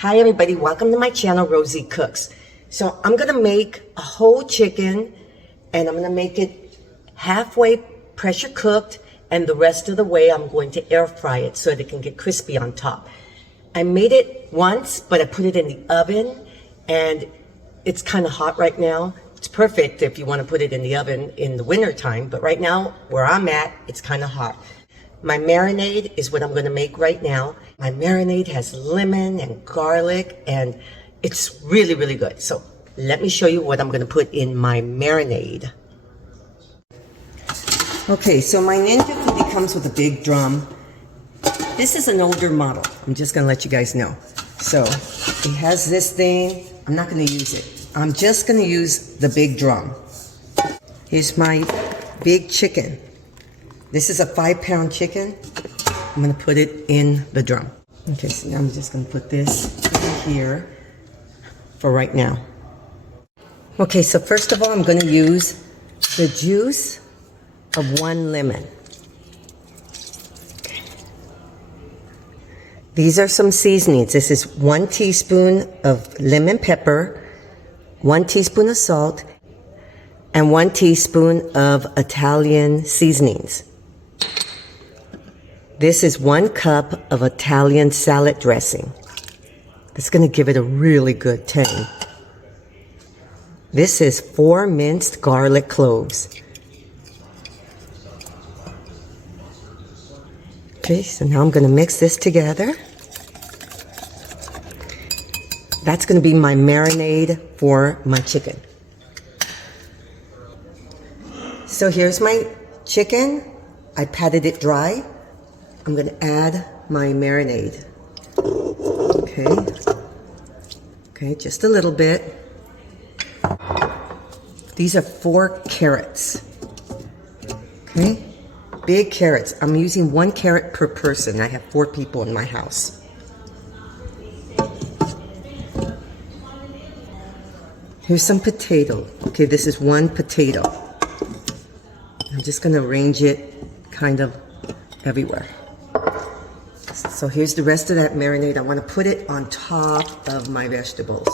Hi everybody, welcome to my channel, Rosie Cooks. So I'm gonna make a whole chicken and I'm gonna make it halfway pressure cooked and the rest of the way I'm going to air fry it so that it can get crispy on top. I made it once, but I put it in the oven and it's kind of hot right now. It's perfect if you want to put it in the oven in the winter time, but right now where I'm at, it's kind of hot. My marinade is what I'm going to make right now. My marinade has lemon and garlic and it's really, really good. So let me show you what I'm going to put in my marinade. Okay, so my Ninja Foodie comes with a big drum. This is an older model. I'm just going to let you guys know. So it has this thing. I'm not going to use it. I'm just going to use the big drum. Here's my big chicken. This is a 5-pound chicken. I'm going to put it in the drum. Okay, so now I'm just going to put this in here for right now. Okay, so first of all, I'm going to use the juice of 1 lemon. Okay. These are some seasonings. This is 1 teaspoon of lemon pepper, 1 teaspoon of salt, and 1 teaspoon of Italian seasonings. This is 1 cup of Italian salad dressing. It's going to give it a really good tang. This is 4 minced garlic cloves. Okay, so now I'm going to mix this together. That's going to be my marinade for my chicken. So here's my chicken. I patted it dry. I'm going to add my marinade. Okay, just a little bit. These are 4 carrots. Okay, big carrots. I'm using 1 carrot per person. I have 4 people in my house. Here's some potato. Okay, this is 1 potato. I'm just going to arrange it kind of everywhere. So here's the rest of that marinade. I want to put it on top of my vegetables.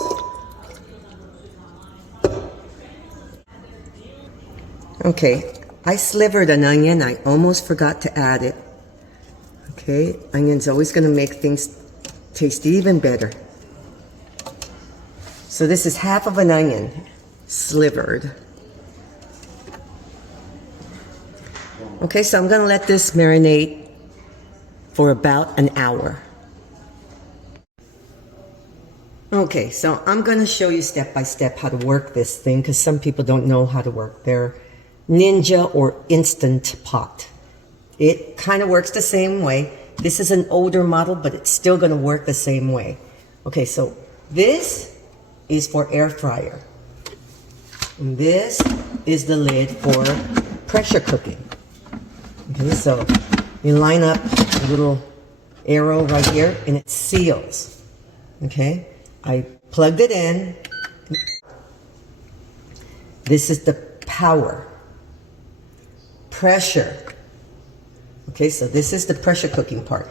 Okay, I slivered an onion. I almost forgot to add it. Okay, onion's always going to make things taste even better. So this is half of an onion, slivered. Okay, so I'm going to let this marinate for about an hour. Okay, so I'm going to show you step by step how to work this thing because some people don't know how to work their Ninja or Instant Pot. It kind of works the same way. This is an older model, but it's still going to work the same way. Okay, so this is for air fryer. And this is the lid for pressure cooking. Okay, so you line up a little arrow right here and it seals. Okay, I plugged it in. This is the power. Pressure. Okay, so this is the pressure cooking part.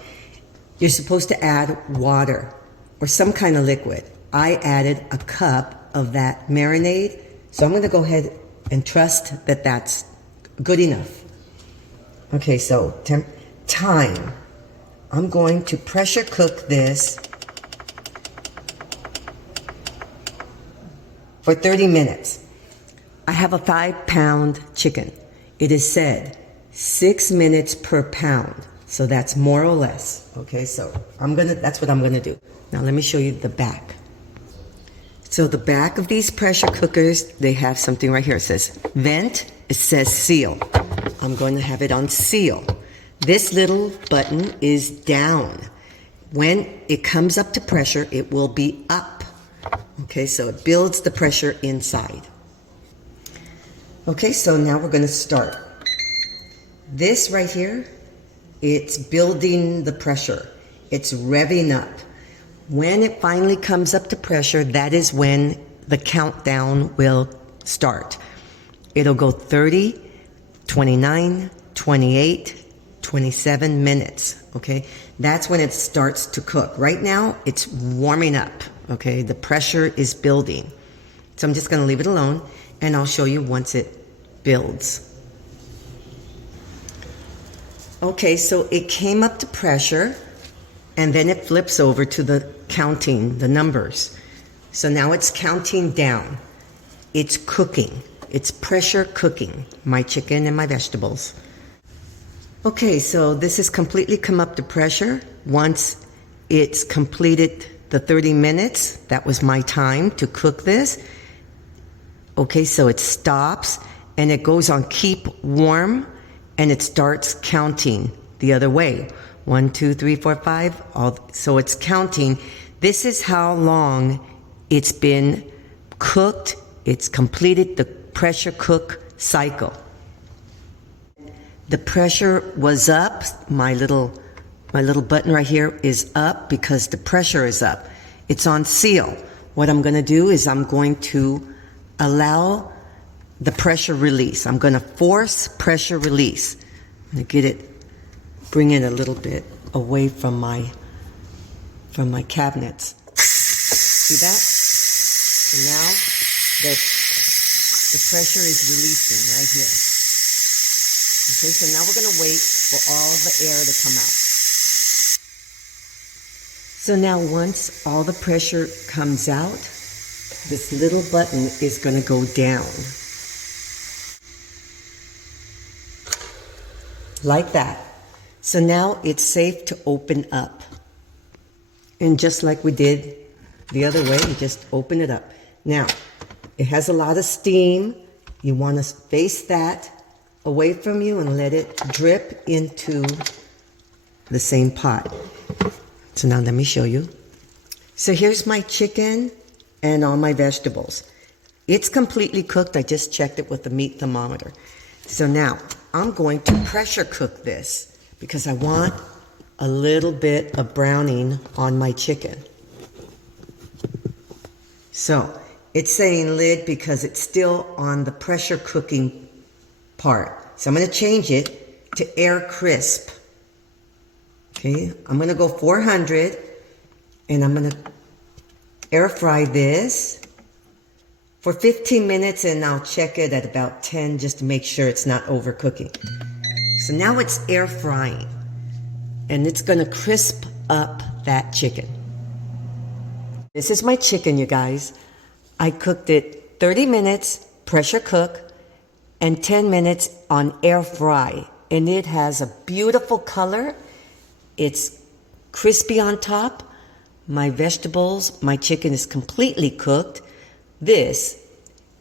You're supposed to add water or some kind of liquid. I added a cup of that marinade, so I'm going to go ahead and trust that that's good enough. Okay, so time. I'm going to pressure cook this for 30 minutes. I have a 5-pound chicken. It is said 6 minutes per pound. So that's more or less. Okay, so that's what I'm gonna do. Now let me show you the back. So the back of these pressure cookers, they have something right here. It says vent, it says seal. I'm going to have it on seal. This little button is down. When it comes up to pressure, it will be up. Okay, so it builds the pressure inside. Okay, so now we're going to start. This right here, it's building the pressure. It's revving up. When it finally comes up to pressure, that is when the countdown will start. It'll go 30, 29, 28, 27 minutes, okay? That's when it starts to cook. Right now, it's warming up, okay? The pressure is building. So I'm just gonna leave it alone, and I'll show you once it builds. Okay, so it came up to pressure, and then it flips over to the counting, the numbers. So now it's counting down. It's cooking. It's pressure cooking my chicken and my vegetables. Okay, so this has completely come up to pressure. Once it's completed the 30 minutes, that was my time to cook this. Okay, so it stops and it goes on keep warm and it starts counting the other way. 1, 2, 3, 4, 5. So it's counting. This is how long it's been cooked. It's completed the pressure cook cycle. The pressure was up. My little button right here is up because the pressure is up. It's on seal. What I'm going to do is I'm going to allow the pressure release. I'm going to force pressure release. I'm going to get it, bring it a little bit away from my cabinets. See that? So now the pressure is releasing right here. Okay, so now we're going to wait for all the air to come out. So now once all the pressure comes out, this little button is going to go down. Like that. So now it's safe to open up. And just like we did the other way, you just open it up. Now, it has a lot of steam. You want to face that away from you and let it drip into the same pot. So now let me show you. So here's my chicken and all my vegetables. It's completely cooked. I just checked it with the meat thermometer. So now I'm going to pressure cook this because I want a little bit of browning on my chicken. So it's saying lid because it's still on the pressure cooking part. So I'm going to change it to air crisp. Okay, I'm going to go 400 and I'm going to air fry this for 15 minutes and I'll check it at about 10 just to make sure it's not overcooking. So now it's air frying and it's going to crisp up that chicken. This is my chicken, you guys. I cooked it 30 minutes pressure cook and 10 minutes on air fry. And it has a beautiful color. It's crispy on top. My vegetables, my chicken is completely cooked. This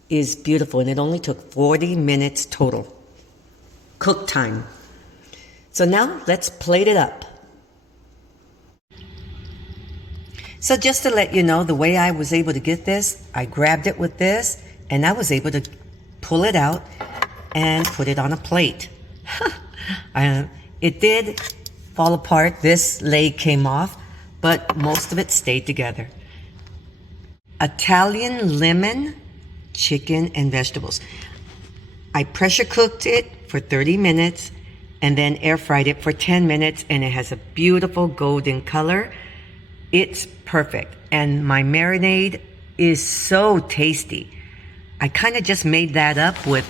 is beautiful and it only took 40 minutes total cook time. So now let's plate it up. So just to let you know, the way I was able to get this, I grabbed it with this and I was able to pull it out and put it on a plate. It did fall apart. This leg came off, but most of it stayed together. Italian lemon, chicken, and vegetables. I pressure cooked it for 30 minutes and then air fried it for 10 minutes and it has a beautiful golden color. It's perfect. And my marinade is so tasty. I kind of just made that up with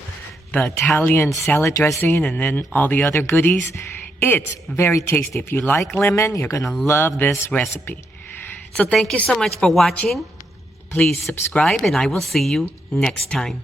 the Italian salad dressing and then all the other goodies. It's very tasty. If you like lemon, you're going to love this recipe. So thank you so much for watching. Please subscribe and I will see you next time.